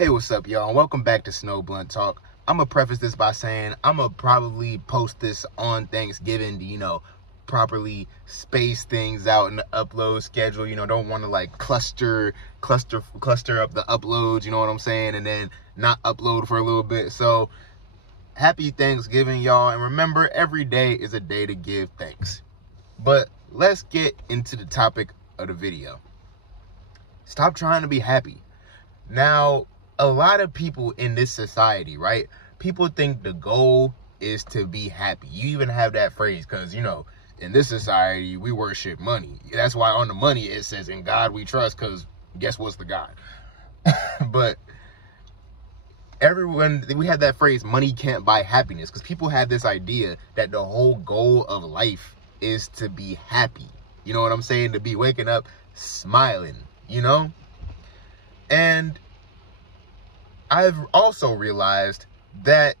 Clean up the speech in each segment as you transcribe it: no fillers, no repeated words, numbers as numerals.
Hey, what's up, y'all? Welcome back to Snow Blunt Talk. I'm going to preface this by saying I'm going to probably post this on Thanksgiving to, properly space things out in the upload schedule. Don't want to like cluster up the uploads, you know what I'm saying? And then not upload for a little bit. So happy Thanksgiving, y'all. And remember, every day is a day to give thanks. But let's get into the topic of the video. Stop trying to be happy. Now, a lot of people in this society, right? People think the goal is to be happy. You even have that phrase because, in this society, we worship money. That's why on the money it says, in God we trust, because guess what's the God? But we have that phrase, money can't buy happiness, because people have this idea that the whole goal of life is to be happy. You know what I'm saying? To be waking up smiling, And I've also realized that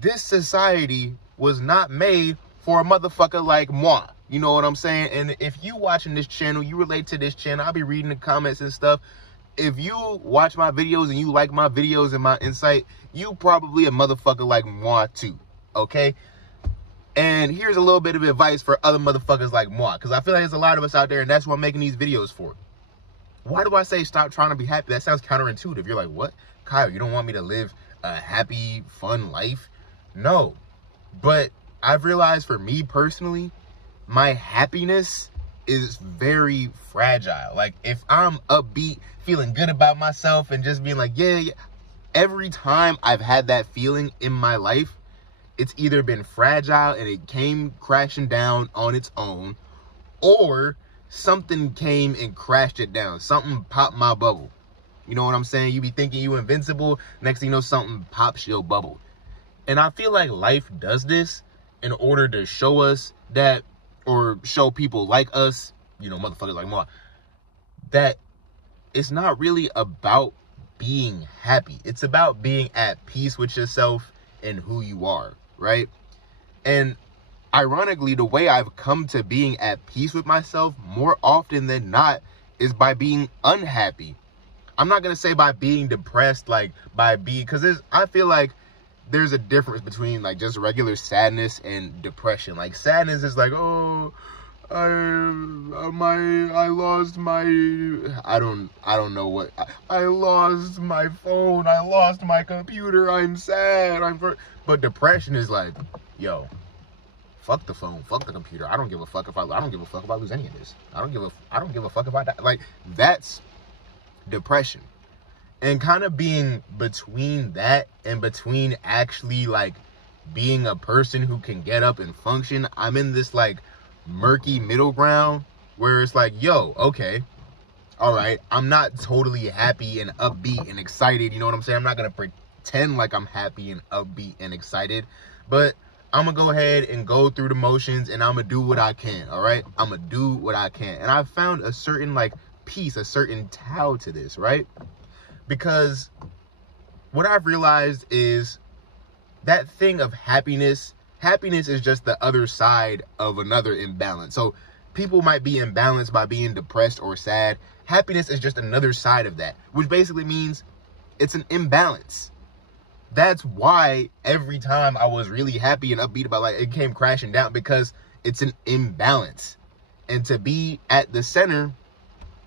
this society was not made for a motherfucker like moi. You know what I'm saying? And if you watching this channel, you relate to this channel, I'll be reading the comments and stuff. If you watch my videos and you like my videos and my insight, you probably a motherfucker like moi too, okay? And here's a little bit of advice for other motherfuckers like moi, because I feel like there's a lot of us out there, and that's what I'm making these videos for. Why do I say stop trying to be happy? That sounds counterintuitive. You're like, what? Kyle, you don't want me to live a happy, fun life? No. But I've realized for me personally, my happiness is very fragile. Like, if I'm upbeat, feeling good about myself, and just being like, yeah, every time I've had that feeling in my life, it's either been fragile and it came crashing down on its own, or something came and crashed it down. Something popped my bubble. You know what I'm saying? You be thinking you invincible. Next thing you know, something pops your bubble. And I feel like life does this in order to show us that, or show people like us, motherfuckers like moi, that it's not really about being happy. It's about being at peace with yourself and who you are, right? And ironically, the way I've come to being at peace with myself more often than not is by being unhappy. I'm not going to say by being depressed, because I feel like there's a difference between like just regular sadness and depression. Like, sadness is like, oh, I lost my, I don't know what, I lost my phone, I lost my computer, I'm sad, but depression is like, yo, fuck the phone, fuck the computer, I don't give a fuck if I lose any of this. I don't give a fuck if I die. Like, that's depression. And kind of being between that and between actually like being a person who can get up and function, I'm in this like murky middle ground where it's like, yo, okay, all right, I'm not totally happy and upbeat and excited, you know what I'm saying? I'm not gonna pretend like I'm happy and upbeat and excited, but I'm gonna go ahead and go through the motions, and I'm gonna do what I can. All right, I'm gonna do what I can. And I've found a certain like peace, a certain tao to this, right? Because what I've realized is that thing of happiness is just the other side of another imbalance. So people might be imbalanced by being depressed or sad. Happiness is just another side of that, which basically means it's an imbalance. That's why every time I was really happy and upbeat about life, it came crashing down, because it's an imbalance. And to be at the center,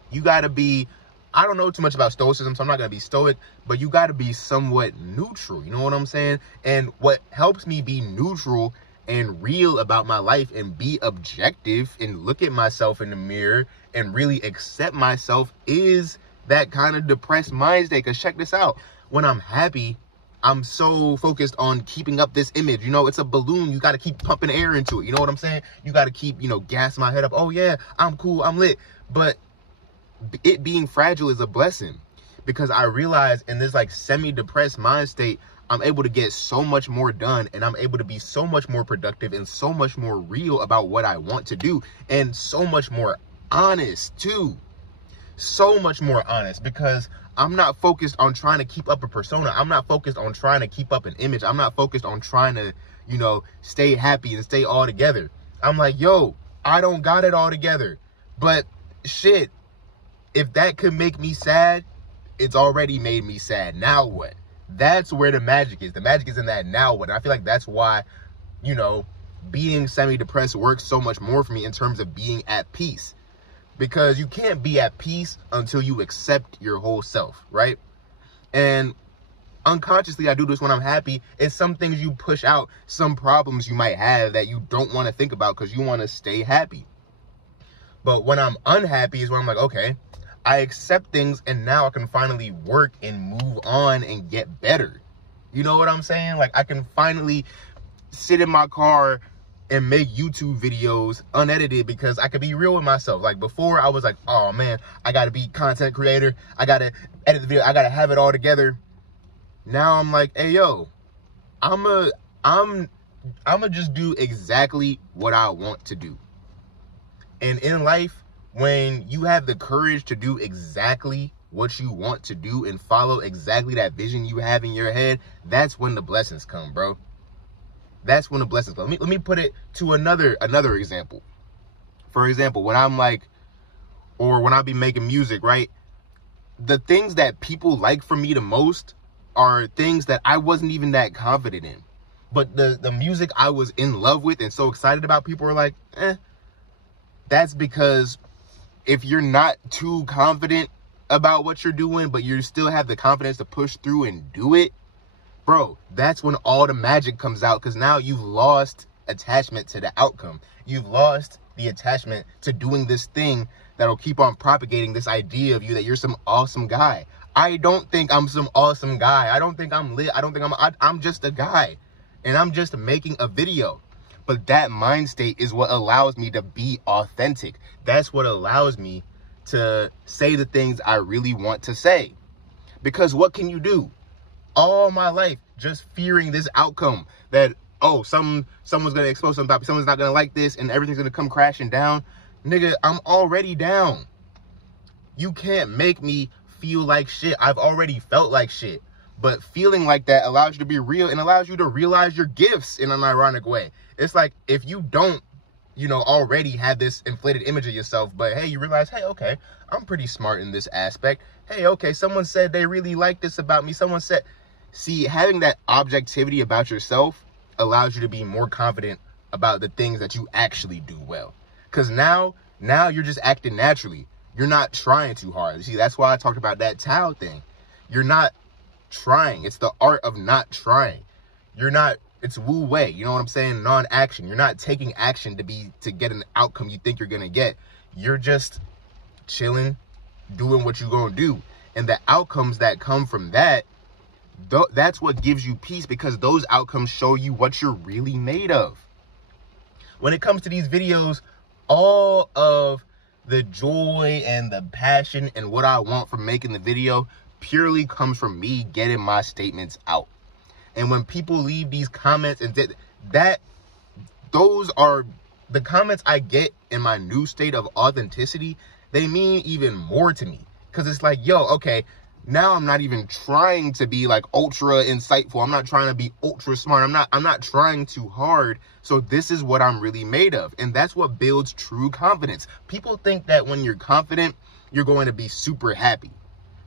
you got to be, I don't know too much about stoicism, so I'm not going to be stoic, but you got to be somewhat neutral. You know what I'm saying? And what helps me be neutral and real about my life and be objective and look at myself in the mirror and really accept myself is that kind of depressed mind state. Because check this out. When I'm happy, I'm so focused on keeping up this image. It's a balloon. You got to keep pumping air into it. You know what I'm saying? You got to keep, gassing my head up. Oh, yeah, I'm cool. I'm lit. But it being fragile is a blessing, because I realize in this like semi-depressed mind state, I'm able to get so much more done, and I'm able to be so much more productive and so much more real about what I want to do, and so much more honest too. So much more honest, because I'm not focused on trying to keep up a persona. I'm not focused on trying to keep up an image. I'm not focused on trying to, stay happy and stay all together. I'm like, yo, I don't got it all together, but shit, if that could make me sad, it's already made me sad. Now what? That's where the magic is. The magic is in that now what. And I feel like that's why, you know, being semi-depressed works so much more for me in terms of being at peace. Because you can't be at peace until you accept your whole self, right? And unconsciously, I do this when I'm happy. It's some things you push out, some problems you might have that you don't want to think about because you want to stay happy. But when I'm unhappy is when I'm like, okay, I accept things and now I can finally work and move on and get better. You know what I'm saying? Like, I can finally sit in my car and make YouTube videos unedited because I could be real with myself. Like, before I was like, oh man, I gotta be content creator. I gotta edit the video. I gotta have it all together. Now I'm like, hey, yo, I'm just do exactly what I want to do. And in life, when you have the courage to do exactly what you want to do and follow exactly that vision you have in your head, that's when the blessings come, bro. That's when the blessings come. Let me put it to another example. For example, when I'm like, or when I be making music, right? The things that people like from me the most are things that I wasn't even that confident in. But the music I was in love with and so excited about, people were like, that's because if you're not too confident about what you're doing, but you still have the confidence to push through and do it, bro, that's when all the magic comes out, because now you've lost attachment to the outcome. You've lost the attachment to doing this thing that'll keep on propagating this idea of you that you're some awesome guy. I don't think I'm some awesome guy. I don't think I'm lit. I don't think I'm just a guy, and I'm just making a video. But that mind state is what allows me to be authentic. That's what allows me to say the things I really want to say. Because what can you do? All my life, just fearing this outcome that, oh, someone's going to expose something, someone's not going to like this, and everything's going to come crashing down. Nigga, I'm already down. You can't make me feel like shit. I've already felt like shit. But feeling like that allows you to be real and allows you to realize your gifts in an ironic way. It's like, if you don't, you know, already have this inflated image of yourself, but hey, you realize, hey, okay, I'm pretty smart in this aspect. Hey, okay, someone said they really like this about me. Someone said, see, having that objectivity about yourself allows you to be more confident about the things that you actually do well. Because now you're just acting naturally. You're not trying too hard. See, that's why I talked about that towel thing. You're not trying. It's the art of not trying. It's Wu Wei, you know what I'm saying? Non-action. You're not taking action to get an outcome you think you're gonna get. You're just chilling, doing what you're gonna do. And the outcomes that come from that, that's what gives you peace, because those outcomes show you what you're really made of. When it comes to these videos, all of the joy and the passion and what I want from making the video purely comes from me getting my statements out. And when people leave these comments, and those are the comments I get in my new state of authenticity, they mean even more to me. Because it's like, yo, okay, now I'm not even trying to be like ultra insightful. I'm not trying to be ultra smart. I'm not trying too hard. So this is what I'm really made of. And that's what builds true confidence. People think that when you're confident, you're going to be super happy.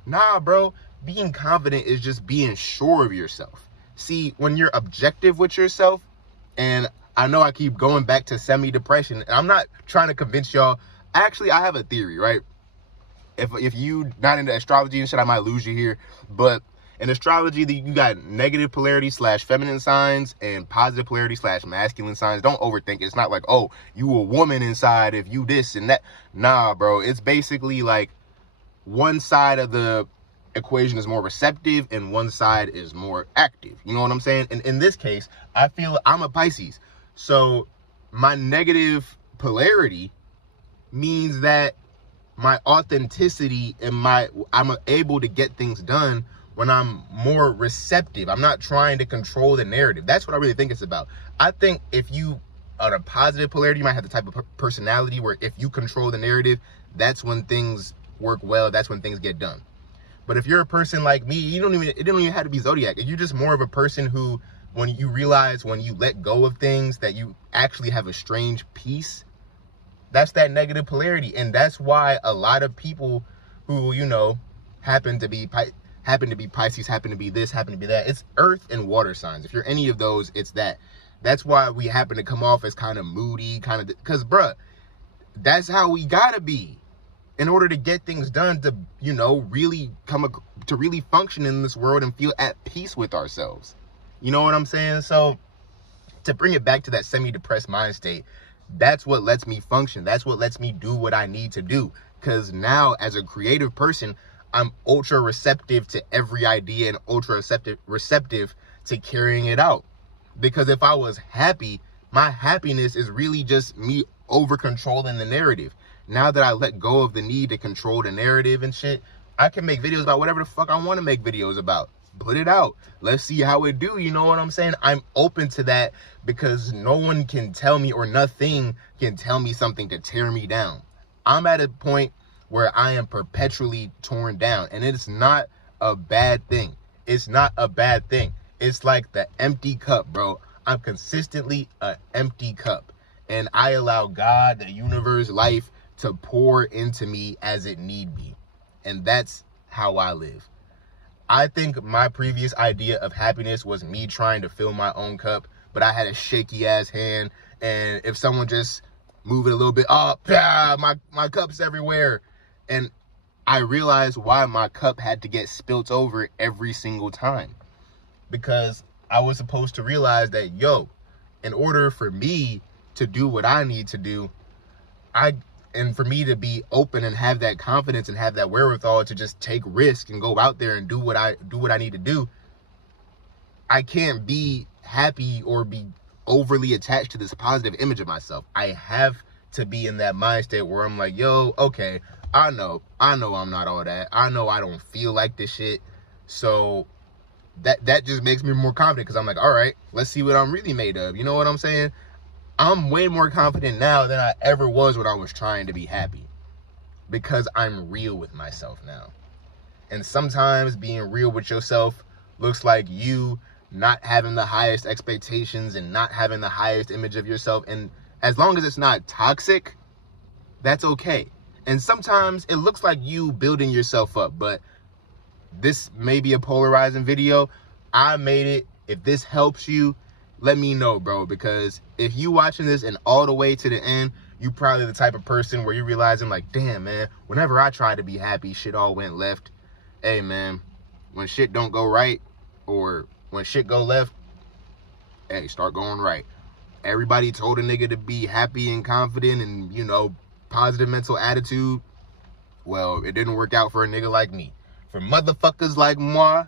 Nah, bro, being confident is just being sure of yourself. See, when you're objective with yourself, and I know I keep going back to semi-depression, and I'm not trying to convince y'all. Actually, I have a theory, right? If you not into astrology and shit, I might lose you here. But in astrology, you got negative polarity / feminine signs and positive polarity / masculine signs. Don't overthink it. It's not like, oh, you a woman inside if you this and that. Nah, bro. It's basically like one side of the equation is more receptive and one side is more active. You know what I'm saying? And in this case, I feel I'm a Pisces. So my negative polarity means that my authenticity and I'm able to get things done when I'm more receptive. I'm not trying to control the narrative. That's what I really think it's about. I think if you are a positive polarity, you might have the type of personality where if you control the narrative, that's when things work well. That's when things get done. But if you're a person like me, it don't even have to be zodiac. You're just more of a person who, when you realize when you let go of things that you actually have a strange peace, that's that negative polarity. And that's why a lot of people who, you know, happen to be Pisces, happen to be this, happen to be that. It's earth and water signs. If you're any of those, it's that. That's why we happen to come off as kind of moody, kind of, because bruh, that's how we gotta be in order to get things done, to, you know, really really function in this world and feel at peace with ourselves. You know what I'm saying? So to bring it back to that semi-depressed mind state, that's what lets me function. That's what lets me do what I need to do. Because now, as a creative person, I'm ultra receptive to every idea and ultra receptive to carrying it out. Because if I was happy, my happiness is really just me over controlling the narrative. Now that I let go of the need to control the narrative and shit, I can make videos about whatever the fuck I want to make videos about. Put it out. Let's see how it do. You know what I'm saying? I'm open to that because no one can tell me, or nothing can tell me something to tear me down. I'm at a point where I am perpetually torn down, and it's not a bad thing. It's not a bad thing. It's like the empty cup, bro. I'm consistently an empty cup, and I allow God, the universe, life to pour into me as it need be. And that's how I live. I think my previous idea of happiness was me trying to fill my own cup, but I had a shaky ass hand, and if someone just move it a little bit, my cup's everywhere. And I realized why my cup had to get spilt over every single time. Because I was supposed to realize that, yo, in order for me to do what I need to do, and for me to be open and have that confidence and have that wherewithal to just take risk and go out there and do what I need to do, I can't be happy or be overly attached to this positive image of myself. I have to be in that mind state where I'm like, yo, okay, I know I'm not all that. I know I don't feel like this shit. So that just makes me more confident, because I'm like, all right, let's see what I'm really made of. You know what I'm saying? I'm way more confident now than I ever was when I was trying to be happy, because I'm real with myself now. And sometimes being real with yourself looks like you not having the highest expectations and not having the highest image of yourself. And as long as it's not toxic, that's okay. And sometimes it looks like you building yourself up, but this may be a polarizing video. I made it. If this helps you, let me know, bro, because if you watching this and all the way to the end, you probably the type of person where you're realizing like, damn, man, whenever I tried to be happy, shit all went left. Hey, man, when shit don't go right, or when shit go left, hey, start going right. Everybody told a nigga to be happy and confident and, you know, positive mental attitude. Well, it didn't work out for a nigga like me. For motherfuckers like moi,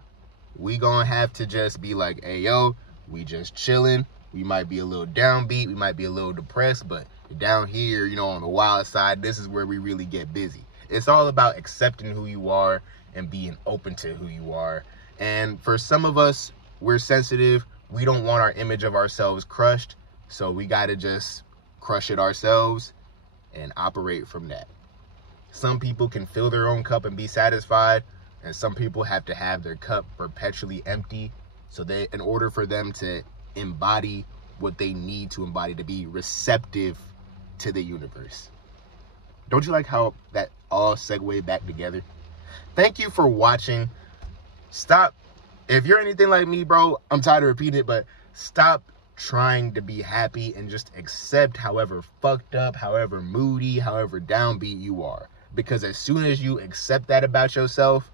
we gonna have to just be like, hey, yo, we just chilling. We might be a little downbeat. We might be a little depressed, but down here, you know, on the wild side, this is where we really get busy. It's all about accepting who you are and being open to who you are. And for some of us, we're sensitive. We don't want our image of ourselves crushed. So we got to just crush it ourselves and operate from that. Some people can fill their own cup and be satisfied. And some people have to have their cup perpetually empty. So in order for them to embody what they need to embody, to be receptive to the universe. Don't you like how that all segue back together? Thank you for watching. Stop. If you're anything like me, bro, I'm tired of repeating it, but stop trying to be happy and just accept however fucked up, however moody, however downbeat you are. Because as soon as you accept that about yourself,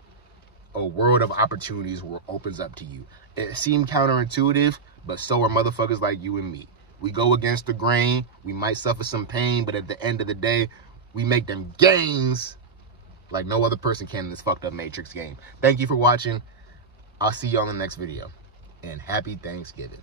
a world of opportunities opens up to you. It seemed counterintuitive, but so are motherfuckers like you and me. We go against the grain. We might suffer some pain, but at the end of the day, we make them gains like no other person can in this fucked up Matrix game. Thank you for watching. I'll see you on the next video. And happy Thanksgiving.